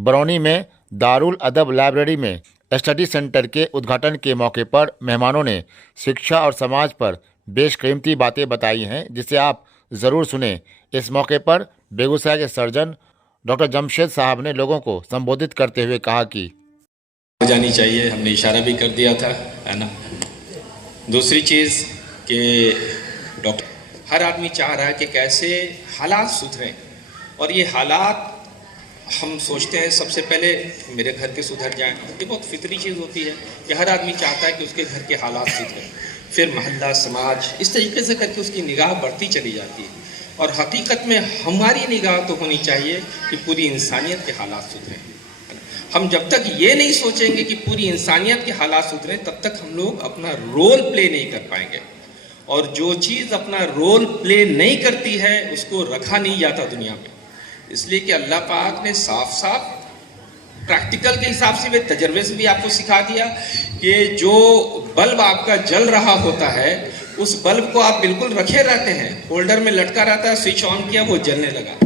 बरौनी में दारुल अदब लाइब्रेरी में स्टडी सेंटर के उद्घाटन के मौके पर मेहमानों ने शिक्षा और समाज पर बेशकीमती बातें बताई हैं, जिसे आप ज़रूर सुनें। इस मौके पर बेगूसराय के सर्जन डॉक्टर जमशेद साहब ने लोगों को संबोधित करते हुए कहा कि जानी चाहिए, हमने इशारा भी कर दिया था, है ना। दूसरी चीज़ कि डॉक्टर हर आदमी चाह रहा है कि कैसे हालात सुधरें, और ये हालात हम सोचते हैं सबसे पहले मेरे घर के सुधर जाएं। ये बहुत फितरी चीज़ होती है कि हर आदमी चाहता है कि उसके घर के हालात सुधरें, फिर मोहल्ला, समाज, इस तरीके से करके उसकी निगाह बढ़ती चली जाती है। और हकीकत में हमारी निगाह तो होनी चाहिए कि पूरी इंसानियत के हालात सुधरें। हम जब तक ये नहीं सोचेंगे कि पूरी इंसानियत के हालात सुधरें, तब तक हम लोग अपना रोल प्ले नहीं कर पाएंगे। और जो चीज़ अपना रोल प्ले नहीं करती है उसको रखा नहीं जाता दुनिया में। इसलिए कि अल्लाह पाक ने साफ साफ प्रैक्टिकल के हिसाब से, वे तजर्बे से भी आपको सिखा दिया कि जो बल्ब आपका जल रहा होता है उस बल्ब को आप बिल्कुल रखे रहते हैं, होल्डर में लटका रहता है, स्विच ऑन किया, वो जलने लगा।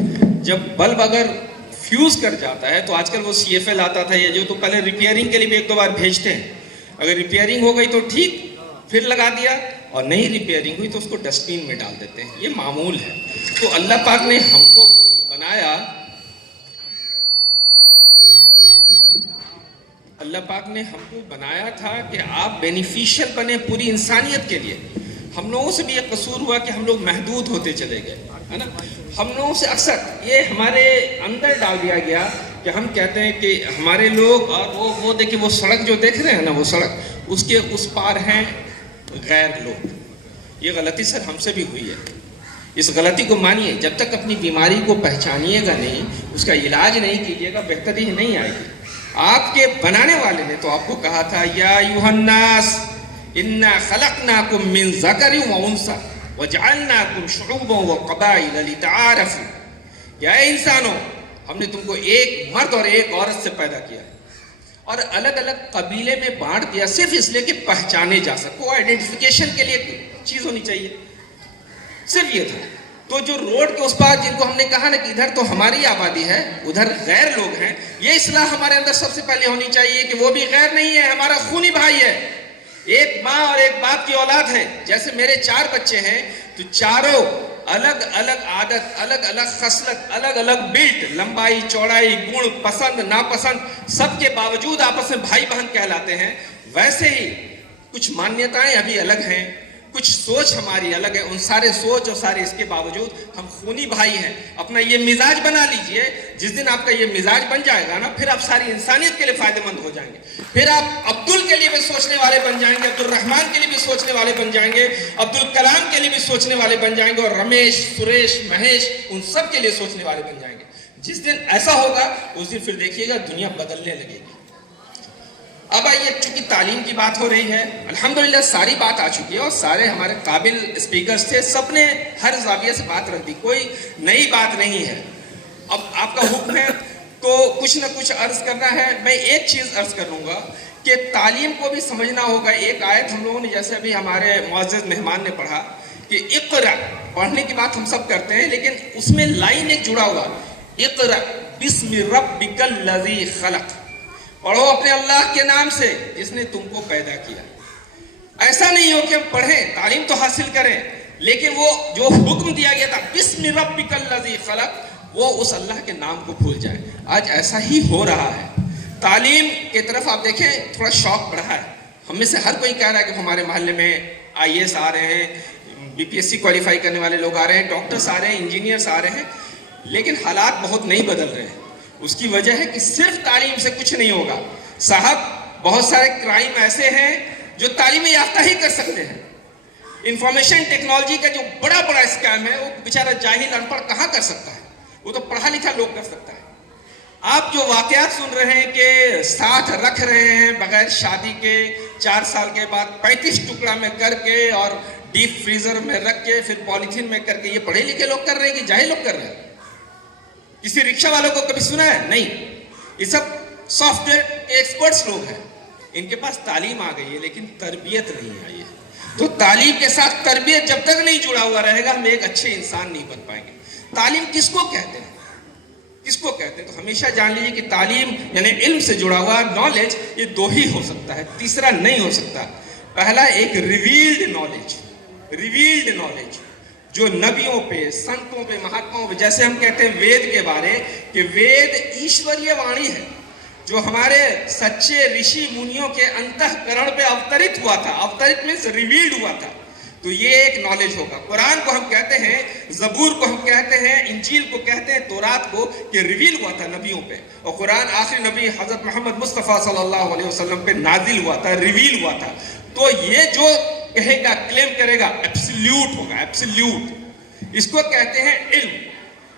जब बल्ब अगर फ्यूज कर जाता है तो आजकल वो CFL आता था, ये जो तो पहले रिपेयरिंग के लिए भी 1-2 बार भेजते हैं। अगर रिपेयरिंग हो गई तो ठीक, फिर लगा दिया, और नहीं रिपेयरिंग हुई तो उसको डस्टबिन में डाल देते हैं। ये मामूल है। तो अल्लाह पाक ने हमको बनाया, अल्लाह पाक ने हमको बनाया था कि आप बेनिफिशियल बने पूरी इंसानियत के लिए। हम लोगों से भी ये कसूर हुआ कि हम लोग महदूद होते चले गए, है ना। हम लोगों से अक्सर ये हमारे अंदर डाल दिया गया कि हम कहते हैं कि हमारे लोग, और वो देखिए वो सड़क जो देख रहे हैं ना, वो सड़क, उसके उस पार हैं गैर लोग। ये गलती सर हमसे भी हुई है। इस गलती को मानिए, जब तक अपनी बीमारी को पहचानिएगा नहीं, उसका इलाज नहीं कीजिएगा, बेहतरी नहीं आएगी। आपके बनाने वाले ने तो आपको कहा था, या यूहन्नास इन्ना खलकनाकुम मिन ज़करिन व उन्सा वजअलनाकुम शुऊबन व क़बाइल लितआरफू। या इंसानों, हमने तुमको एक मर्द और एक औरत से पैदा किया और अलग अलग कबीले में बांट दिया, सिर्फ इसलिए कि पहचाने जा सको, आइडेंटिफिकेशन के लिए चीज होनी चाहिए, सिर्फ ये था। तो जो रोड के उस पार जिनको हमने कहा ना कि इधर तो हमारी आबादी है, उधर गैर लोग हैं, ये इस्लाह हमारे अंदर सबसे पहले होनी चाहिए कि वो भी गैर नहीं है, हमारा खूनी भाई है। एक माँ और एक बाप की औलाद है। जैसे मेरे 4 बच्चे हैं तो चारों अलग अलग आदत, अलग अलग खसलत, अलग अलग बिल्ट, लंबाई, चौड़ाई, गुण, पसंद नापसंद, सबके बावजूद आपस में भाई बहन कहलाते हैं। वैसे ही कुछ मान्यताएं अभी अलग हैं, कुछ सोच हमारी अलग है, उन सारे सोच और सारे इसके बावजूद हम खूनी भाई हैं। अपना ये मिजाज बना लीजिए। जिस दिन आपका ये मिजाज बन जाएगा ना, फिर आप सारी इंसानियत के लिए फायदेमंद हो जाएंगे। फिर आप अब्दुल के लिए भी सोचने वाले बन जाएंगे, अब्दुल रहमान के लिए भी सोचने वाले बन जाएंगे, अब्दुल कलाम के लिए भी सोचने वाले बन जाएंगे, और रमेश, सुरेश, महेश, उन सब के लिए सोचने वाले बन जाएंगे। जिस दिन ऐसा होगा उस दिन फिर देखिएगा दुनिया बदलने लगेगी। अब आइए, चूंकि तालीम की बात हो रही है, अल्हम्दुलिल्लाह सारी बात आ चुकी है और सारे हमारे काबिल स्पीकर्स थे, सबने हर जाविया से बात रख दी, कोई नई बात नहीं है। अब आपका हुक्म है तो कुछ ना कुछ अर्ज करना है। मैं एक चीज अर्ज करूंगा कि तालीम को भी समझना होगा। एक आयत हम लोगों ने, जैसे अभी हमारे मुअज़्ज़ज़ मेहमान ने पढ़ा कि इक़रा, पढ़ने की बात हम सब करते हैं, लेकिन उसमें लाइन एक जुड़ा हुआ, इक़रा बिस्मि रब्बिकल लज़ी खलक़, पढ़ो अपने अल्लाह के नाम से जिसने तुमको पैदा किया। ऐसा नहीं हो कि हम पढ़ें, तालीम तो हासिल करें, लेकिन वो जो हुक्म दिया गया था बिस्मि रब्बिकल लज़ी खलक़, वो उस अल्लाह के नाम को भूल जाए। आज ऐसा ही हो रहा है। तालीम के तरफ आप देखें, थोड़ा शौक बढ़ा है। हम में से हर कोई कह रहा है कि हमारे मोहल्ले में IAS आ रहे हैं, BPSC क्वालिफाई करने वाले लोग आ रहे हैं, डॉक्टर्स आ रहे हैं, इंजीनियर्स आ रहे हैं, लेकिन हालात बहुत नहीं बदल रहे हैं। उसकी वजह है कि सिर्फ तालीम से कुछ नहीं होगा साहब। बहुत सारे क्राइम ऐसे हैं जो तालीम याफ्ता ही कर सकते हैं। इंफॉर्मेशन टेक्नोलॉजी का जो बड़ा बड़ा स्कैम है, वो बेचारा जाहिल अनपढ़ कहाँ कर सकता है, वो तो पढ़ा लिखा लोग कर सकता है। आप जो वाकयात सुन रहे हैं कि साथ रख रहे हैं बगैर शादी के, 4 साल के बाद 35 टुकड़ा में करके और डीप फ्रीजर में रख के फिर पॉलीथीन में करके, ये पढ़े लिखे लोग कर रहे हैं कि जाहिल लोग कर रहे हैं? किसी रिक्शा वालों को कभी सुना है? नहीं। ये सब सॉफ्टवेयर एक्सपर्ट्स लोग हैं, इनके पास तालीम आ गई है लेकिन तरबियत नहीं आई है। तो तालीम के साथ तरबियत जब तक नहीं जुड़ा हुआ रहेगा, हम एक अच्छे इंसान नहीं बन पाएंगे। तालीम किसको कहते हैं? کس کو کہتے ہیں؟ تو ہمیشہ جان لیجیے کہ تعلیم یعنی علم سے جڑا ہوا نالج یہ دو ہی ہو سکتا ہے، تیسرا نہیں ہو سکتا۔ پہلا ایک ریویلڈ نالج جو نبیوں پہ، سنتوں پہ، مہاتماؤں پہ، جیسے ہم کہتے ہیں وید کے بارے کہ وید ایشوریہ وانی ہے، جو ہمارے سچے رشی منیوں کے انتہکرن پہ اوترت ہوا تھا، اوترت مینس ریویلڈ ہوا تھا، تو یہ ایک نالج ہوگا۔ قرآن کو ہم کہتے ہیں، زبور کو ہم کہتے ہیں، انجیل کو کہتے ہیں، تورات کو، کہ ریویل ہوا تھا نبیوں پہ، اور قرآن آخری نبی حضرت محمد مصطفیٰ صلی اللہ علیہ وسلم پہ نازل ہوا تھا، ریویل ہوا تھا۔ تو یہ جو کہے گا، کلیم کرے گا، ایبسلیوٹ ہوگا، ایبسلیوٹ، اس کو کہتے ہیں علم۔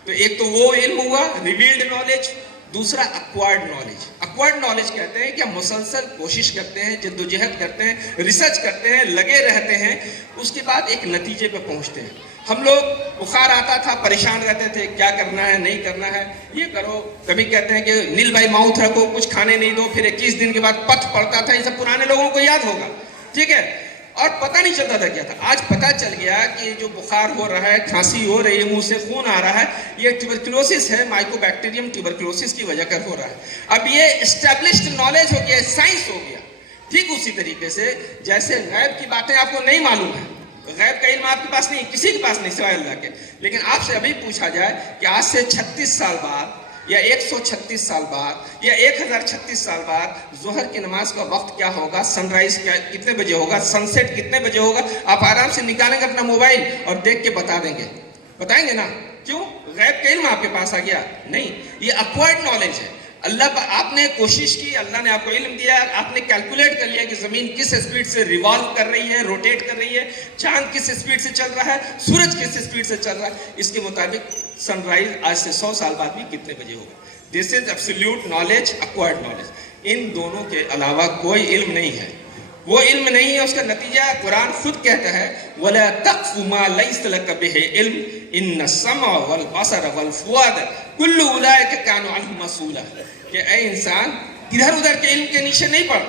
تو ایک تو وہ علم ہوا ریویلڈ نالج، دوسرا اکوائرڈ نالج۔ اکوائرڈ نالج کہتے ہیں کہ ہم مسلسل کوشش کرتے ہیں، جدوجہد کرتے ہیں، ریسرچ کرتے ہیں، لگے رہتے ہیں، اس کے بعد ایک نتیجے پہ پہنچتے ہیں۔ ہم لوگ بخار آتا تھا، پریشان رہتے تھے، کیا کرنا ہے، نہیں کرنا ہے، یہ کرو، کبھی کہتے ہیں کہ نیل بائی ماؤتھ رکھو، کچھ کھانے نہیں دو، پھر 21 دن کے بعد پتھ پڑتا تھا، یہ سب پرانے لوگوں کو یاد ہوگا، ٹھیک ہے، اور پتہ نہیں چلتا تھا کیا تھا۔ آج پتہ چل گیا کہ جو بخار ہو رہا ہے، کھانسی ہو رہی ہے، منہ سے خون آ رہا ہے، یہ ٹیوبرکلوسس ہے، مائکو بیکٹیریم ٹیوبرکلوسس کی وجہ کر ہو رہا ہے۔ اب یہ اسٹیبلشڈ نالج ہو گیا، سائنس ہو گیا۔ ٹھیک اسی طریقے سے جیسے غیب کی باتیں آپ کو نہیں معلوم ہے، غیب کا علم آپ کے پاس نہیں، کسی کے پاس نہیں سوائے اللہ کے، لیکن آپ سے ابھی پوچھا جائے کہ آج سے 36 سال بعد یا 136 سال بعد یا 1036 سال بعد ظہر کی نماز کا وقت کیا ہوگا، سن رائز کتنے بجے ہوگا، سن سیٹ کتنے بجے ہوگا، آپ آرام سے نکالیں گے اپنا موبائل اور دیکھ کے بتا دیں گے، بتائیں گے نا؟ کیوں؟ غیب کا علم آپ کے پاس آ گیا؟ نہیں، یہ اکوائرڈ نالج ہے۔ اللہ آپ نے کوشش کی، اللہ نے آپ کو علم دیا، آپ نے کیلکولیٹ کر لیا کہ زمین کس اسپیڈ سے ریوالو کر رہی ہے، روٹیٹ کر رہی ہے، چاند کس اسپیڈ سے چل رہا ہے، سورج کس اسپیڈ سے چل رہا ہے، اس کے مطابق سن رائز آج سے 100 سال بعد بھی کتنے بجے ہوگا۔ دس از ایبسلیوٹ نالج، اکوائرڈ نالج۔ ان دونوں کے علاوہ کوئی علم نہیں ہے، وہ علم نہیں ہے، اس کا نتیجہ قرآن خود کہتا ہے وَلَا تَقْفُ مَا لَيْسَ لَكَ بِهِ عِلْمٌ إِنَّ السَّمْعَ وَالْبَصَرَ وَالْفُؤَادَ كُلُّ أُولَئِكَ كَانُوا عَنْهُ مَسْئُولًا، کہ اے انسان ادھر ادھر کے علم کے نیچے نہیں پڑ،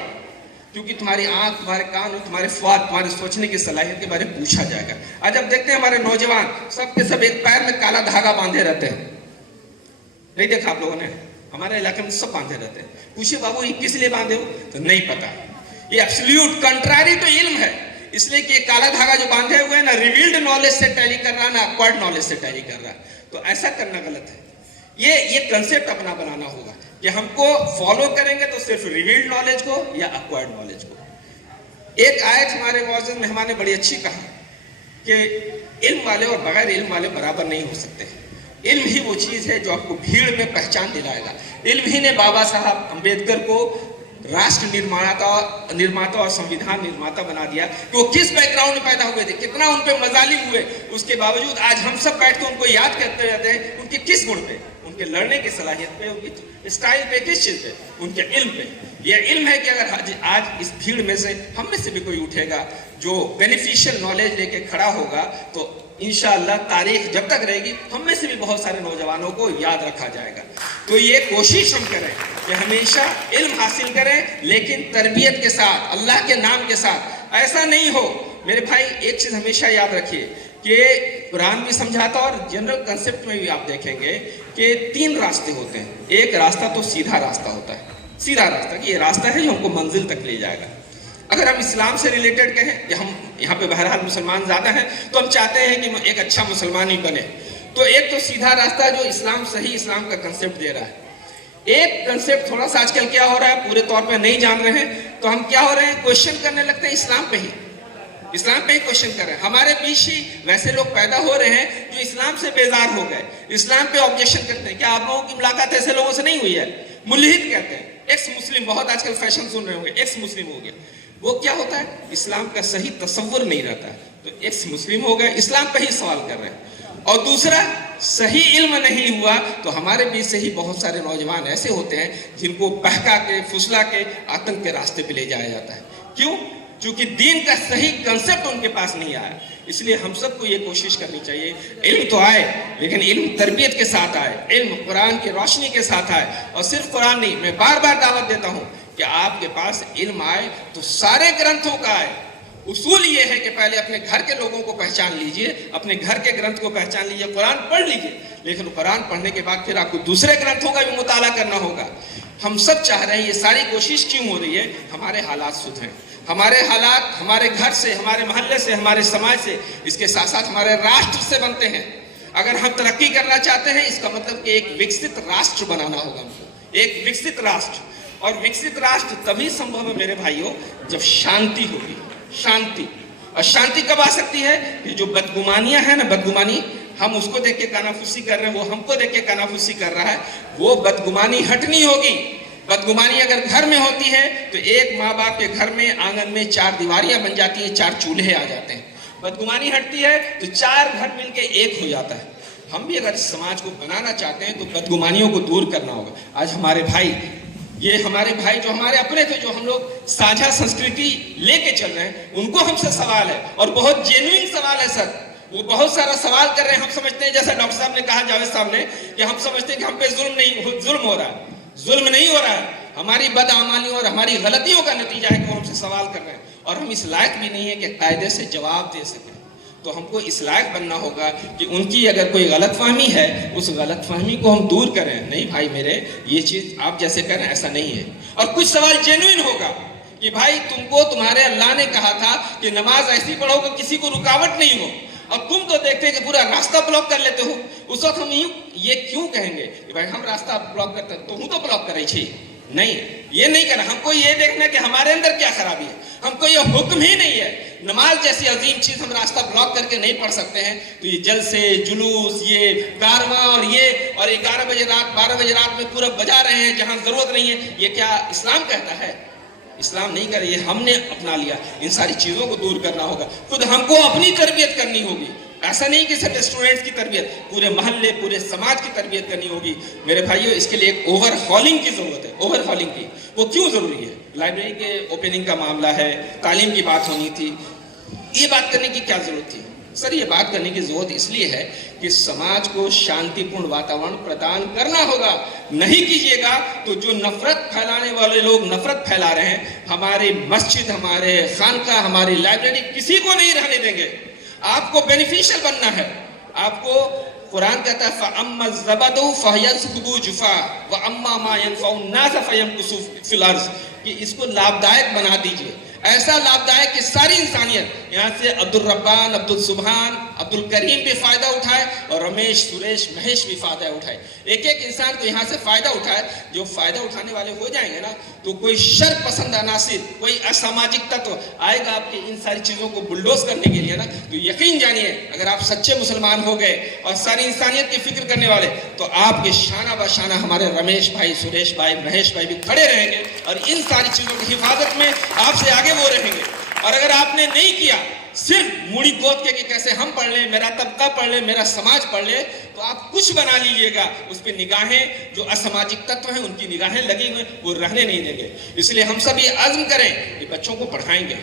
کیونکہ تمہاری آنکھ، تمہارے کان اور تمہارے فؤاد، تمہارے سوچنے کی صلاحیت کے بارے میں پوچھا جائے گا۔ آج اب دیکھتے ہیں ہمارے نوجوان سب کے سب ایک پیر میں کالا دھاگا باندھے رہتے ہیں، نہیں دیکھا آپ لوگوں نے؟ ہمارے علاقے میں سب باندھے رہتے ہیں، پوچھے بابو یہ کس لیے باندھے ہو؟ تو نہیں پتا۔ یہ ایبسلیوٹ کنٹراری تو علم ہے، اس لیے کہ یہ کالا دھاگا جو باندھے ہوئے ہیں نہ ریویلڈ نالج سے ٹیلی کر رہا، نہ اکوائرڈ نالج سے ٹیلی کر رہا، تو ایسا کرنا غلط ہے۔ یہ کنسیپٹ اپنا بنانا ہوگا کہ ہم کو فالو کریں گے تو صرف ریویلڈ نالج کو یا اکوائرڈ نالج کو۔ ایک آیت ہمارے معزز مہمان نے بڑی اچھی کہا کہ علم والے اور بغیر علم والے برابر نہیں ہو سکتے۔ علم ہی وہ چیز ہے جو آپ کو بھیڑ میں پہچان دلائے گا۔ علم ہی نے بابا صاحب امبیڈکر کو راشٹر نرماتا اور سمویدھان نرماتا بنا دیا کہ وہ کس بیک گراؤنڈ میں پیدا ہوئے تھے، کتنا ان پہ مظالم ہوئے، اس کے باوجود آج ہم سب بیٹھ کے ان کو یاد کرتے رہتے ہیں، ان کے کس گن پہ؟ ان کے لڑنے کی صلاحیت پہ، ان کی اسٹائل پہ، کس چیز پہ؟ ان کے علم پہ۔ یہ علم ہے کہ اگر آج اس بھیڑ میں سے ہم میں سے بھی کوئی اٹھے گا جو بینیفیشل نالج لے کے کھڑا ہوگا تو انشاءاللہ تاریخ جب تک رہے گی ہم میں سے بھی بہت سارے نوجوانوں کو یاد رکھا جائے گا۔ تو یہ کوشش ہم کریں کہ ہمیشہ علم حاصل کریں، لیکن تربیت کے ساتھ، اللہ کے نام کے ساتھ۔ ایسا نہیں ہو میرے بھائی، ایک چیز ہمیشہ یاد رکھیے کہ قرآن بھی سمجھاتا اور جنرل کنسپٹ میں بھی آپ دیکھیں گے کہ 3 راستے ہوتے ہیں۔ ایک راستہ تو سیدھا راستہ ہوتا ہے، سیدھا راستہ کہ یہ راستہ ہے جو ہم کو منزل تک لے جائے گا۔ اگر ہم اسلام سے ریلیٹڈ کہیں کہ ہم یہاں پہ بہرحال مسلمان زیادہ ہیں تو ہم چاہتے ہیں کہ ایک اچھا مسلمان ہی بنے، تو ایک تو سیدھا راستہ جو اسلام صحیح اسلام کا کنسپٹ دے رہا ہے۔ ایک کنسپٹ تھوڑا سا آج کل کیا ہو رہا ہے، پورے طور پہ نہیں جان رہے ہیں، تو ہم کیا ہو رہے ہیں، کوشچن کرنے لگتے ہیں اسلام پہ ہی کوشچن کر رہے ہیں۔ ہمارے بیچ ہی ویسے لوگ پیدا ہو رہے ہیں جو اسلام سے بیزار ہو گئے، اسلام پہ آبجیکشن کرتے ہیں۔ کیا آپ لوگوں کی ملاقات ایسے لوگوں سے نہیں ہوئی ہے؟ ملحد کہتے ہیں، ایکس مسلم، بہت آج کل فیشن سن رہے ہوں گے، ایکس مسلم ہو گیا۔ وہ کیا ہوتا ہے؟ اسلام کا صحیح تصور نہیں رہتا ہے، تو ایکس مسلم ہو گئے، اسلام پہ ہی سوال کر رہے ہیں۔ اور دوسرا، صحیح علم نہیں ہوا تو ہمارے بیچ سے ہی بہت سارے نوجوان ایسے ہوتے ہیں جن کو بہکا کے، پھسلا کے آتنک کے راستے پہ لے جایا جاتا ہے۔ کیوں؟ چونکہ دین کا صحیح کنسپٹ ان کے پاس نہیں آیا۔ اس لیے ہم سب کو یہ کوشش کرنی چاہیے، علم تو آئے لیکن علم تربیت کے ساتھ آئے، علم قرآن کی روشنی کے ساتھ آئے، اور صرف قرآن نہیں، میں بار بار دعوت دیتا ہوں کہ آپ کے پاس علم آئے تو سارے گرنتھوں کا آئے۔ اصول یہ ہے کہ پہلے اپنے گھر کے لوگوں کو پہچان لیجئے، اپنے گھر کے گرنتھ کو پہچان لیجئے، قرآن پڑھ لیجئے، लेकिन कुरान पढ़ने के बाद फिर आपको दूसरे ग्रंथों का भी मुताला करना होगा। हम सब चाह रहे हैं, ये सारी कोशिश क्यों हो रही है? हमारे हालात सुधरें, हमारे हालात हमारे घर से, हमारे मोहल्ले से, हमारे समाज से, इसके साथ साथ हमारे राष्ट्र से बनते हैं। अगर हम तरक्की करना चाहते हैं, इसका मतलब कि एक विकसित राष्ट्र बनाना होगा हमको, एक विकसित राष्ट्र। और विकसित राष्ट्र तभी संभव है मेरे भाइयों जब शांति होगी। शांति, और शांति कब आ सकती है? कि जो बदगुमानियां हैं ना, बदगुमानी, हम उसको देख के कानाफूसी कर रहे हैं, वो हमको देख के कानाफूसी कर रहा है, वो बदगुमानी हटनी होगी। बदगुमानी अगर घर में होती है तो एक माँ बाप के घर में आंगन में 4 दीवारियां बन जाती हैं, 4 चूल्हे आ जाते हैं। बदगुमानी हटती है तो 4 घर मिलके एक हो जाता है। हम भी अगर समाज को बनाना चाहते हैं तो बदगुमानियों को दूर करना होगा। आज हमारे भाई, ये हमारे भाई जो हमारे अपने थे, जो हम लोग साझा संस्कृति लेके चल रहे हैं, उनको हमसे सवाल है, और बहुत जेन्युइन सवाल है सर। वो बहुत सारा सवाल कर रहे हैं। हम समझते हैं, जैसा डॉक्टर साहब ने कहा, जावेद साहब ने, कि हम समझते हैं कि हम पे जुल्म हो रहा है। जुल्म नहीं हो रहा है, हमारी बदआमालियों और हमारी गलतियों का नतीजा है कि वो हमसे सवाल कर रहे हैं, और हम इस लायक भी नहीं है कि कायदे से जवाब दे सकें। तो हमको इस लायक बनना होगा कि उनकी अगर कोई गलतफहमी है, उस गलतफहमी को हम दूर करें। नहीं भाई मेरे, ये चीज आप जैसे कह रहे हैं ऐसा नहीं है। और कुछ सवाल जेन्युइन होगा कि भाई तुमको तुम्हारे अल्लाह ने कहा था कि नमाज ऐसी पढ़ो कि किसी को रुकावट नहीं हो, और तुम तो देखते कि पूरा रास्ता ब्लॉक कर लेते हो। उस वक्त हम ये क्यों कहेंगे कि भाई हम रास्ता ब्लॉक करते, तो हूं तो ब्लॉक करे छी? नहीं, ये नहीं करना। हमको ये देखना कि हमारे अंदर क्या खराबी है। हमको ये हुक्म ही नहीं है। नमाज जैसी अजीम चीज हम रास्ता ब्लॉक करके नहीं पढ़ सकते हैं। तो ये जलसे, जुलूस, ये कारवां और 11 बजे रात, 12 बजे रात में पूरा बजा रहे हैं जहां जरूरत नहीं है, ये क्या इस्लाम कहता है? इस्लाम नहीं करे, ये हमने अपना लिया। इन सारी चीजों को दूर करना होगा। खुद हमको अपनी तरबियत करनी होगी। ऐसा नहीं कि सिर्फ स्टूडेंट्स की तरबियत, पूरे मोहल्ले, पूरे समाज की तरबियत करनी होगी। मेरे भाइयों, इसके लिए एक ओवरहॉलिंग की जरूरत है। ओवरहॉलिंग की वो क्यों जरूरी है? लाइब्रेरी के ओपनिंग का मामला है, तालीम की बात होनी थी, ये बात करने की क्या जरूरत थी? सर, ये बात करने की जरूरत इसलिए है कि समाज को शांतिपूर्ण वातावरण प्रदान करना होगा। नहीं कीजिएगा तो जो नफरत फैलाने वाले लोग नफरत फैला रहे हैं, हमारी मस्जिद, हमारे खानका, हमारी लाइब्रेरी, किसी को नहीं रहने देंगे। आपको बेनिफिशियल बनना है। आपको कुरान कहता है फअम्मा ज़बदु फयज़कुबु जुफा व अम्मा मा यनफ़उ नास फयमकुसु फिल अर्ज़, कि इसको लाभदायक बना दीजिए, ऐसा लाभदायक कि सारी इंसानियत, यहाँ से अब्दुल रब्बान, अब्दुल सुबहान, अब्दुल करीम भी फायदा उठाए, और रमेश, सुरेश, महेश भी फायदा उठाए। एक एक इंसान को यहाँ से फायदा उठाए। जो फायदा उठाने वाले हो जाएंगे ना, तो कोई शर पसंद अनासिर, कोई असामाजिक तत्व आएगा आपकी इन सारी चीजों को बुलडोज करने के लिए ना, तो यकीन जानिए अगर आप सच्चे मुसलमान हो गए और सारी इंसानियत की फिक्र करने वाले, तो आपके शाना बशाना हमारे रमेश भाई, सुरेश भाई, महेश भाई भी खड़े रहेंगे, और इन सारी चीजों की हिफाजत में आपसे आगे वो रहेंगे। और अगर आपने नहीं किया, सिर्फ मुड़ी गोद के कि कैसे हम पढ़ लें, मेरा तबका पढ़ ले, मेरा समाज पढ़ ले, तो आप कुछ बना लीजिएगा, उस पर निगाहें, जो असामाजिक तत्व हैं उनकी निगाहें लगी हुई, वो रहने नहीं देंगे। इसलिए हम सब ये अज़्म करें कि बच्चों को पढ़ाएंगे,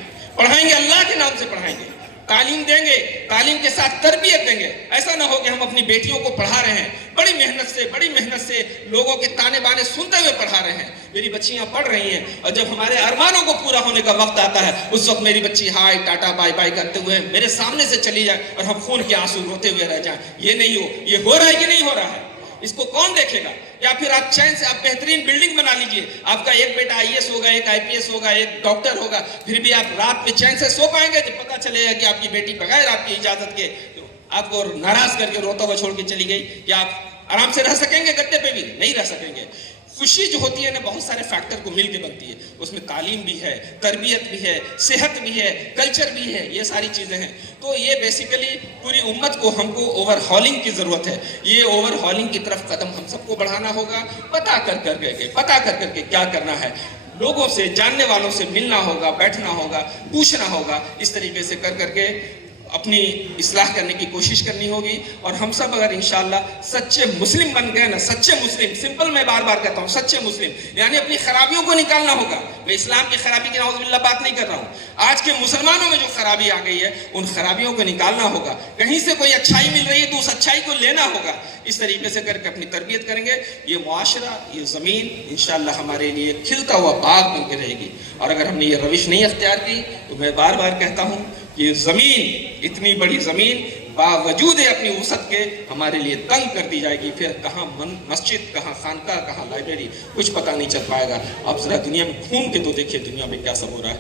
अल्लाह के नाम से पढ़ाएंगे, तालीम देंगे, तालीम के साथ तरबियत देंगे। ऐसा ना हो कि हम अपनी बेटियों को पढ़ा रहे हैं, बड़ी मेहनत से लोगों के ताने बाने सुनते हुए पढ़ा रहे हैं, मेरी बच्चियां पढ़ रही हैं, और जब हमारे अरमानों को पूरा होने का वक्त आता है, उस वक्त मेरी बच्ची हाय टाटा बाय बाय करते हुए मेरे सामने से चली जाए और हम खून के आंसू रोते हुए रह जाएं। ये नहीं हो, ये हो रहा है कि नहीं हो रहा है? इसको कौन देखेगा? या फिर आप चैन से, आप बेहतरीन बिल्डिंग बना लीजिए, आपका एक बेटा IAS होगा, एक IPS होगा, एक डॉक्टर होगा, फिर भी आप रात में चैन से सो पाएंगे? जब पता चलेगा कि आपकी बेटी बगैर आपकी इजाजत के आपको नाराज करके रोता हुआ छोड़ के चली गई, क्या आप आराम से रह सकेंगे? गद्दे पे भी नहीं रह सकेंगे। खुशी जो होती है ना, बहुत सारे फैक्टर को मिलके बनती है। उसमें तालीम भी है, तरबियत भी है, सेहत भी है, कल्चर भी है, ये सारी चीज़ें हैं। तो ये बेसिकली पूरी उम्मत को हमको ओवरहॉलिंग की ज़रूरत है। ये ओवरहॉलिंग की तरफ कदम हम सबको बढ़ाना होगा। पता कर करके क्या करना है, लोगों से, जानने वालों से मिलना होगा, बैठना होगा, पूछना होगा। इस तरीके से कर करके अपनी इस्लाह करने की कोशिश करनी होगी। और हम सब अगर इंशाअल्लाह सच्चे मुस्लिम बन गए ना, सच्चे मुस्लिम, सिंपल मैं बार बार कहता हूँ, सच्चे मुस्लिम, यानी अपनी खराबियों को निकालना होगा। मैं इस्लाम की खराबी की नाउज़ुबिल्लाह बात नहीं कर रहा हूँ। आज के मुसलमानों में जो खराबी आ गई है, उन खराबियों को निकालना होगा। कहीं से कोई अच्छाई मिल रही है तो उस अच्छाई को लेना होगा। इस तरीके से करके अपनी तरबियत करेंगे, ये मुआशरा, ये ज़मीन इंशाअल्लाह हमारे लिए खिलता हुआ बाग बन के रहेगी। और अगर हमने ये रविश नहीं अख्तियार की, तो मैं बार बार कहता हूँ, ये ज़मीन, इतनी बड़ी ज़मीन باوجود اپنی وسعت کے ہمارے لیے تنگ کر دی جائے گی. پھر کہاں مسجد، کہاں خانقاہ، کہاں لائبریری، کچھ پتہ نہیں چل پائے گا. اب ذرا دنیا میں گھوم کے تو دیکھیے دنیا میں کیا سب ہو رہا ہے.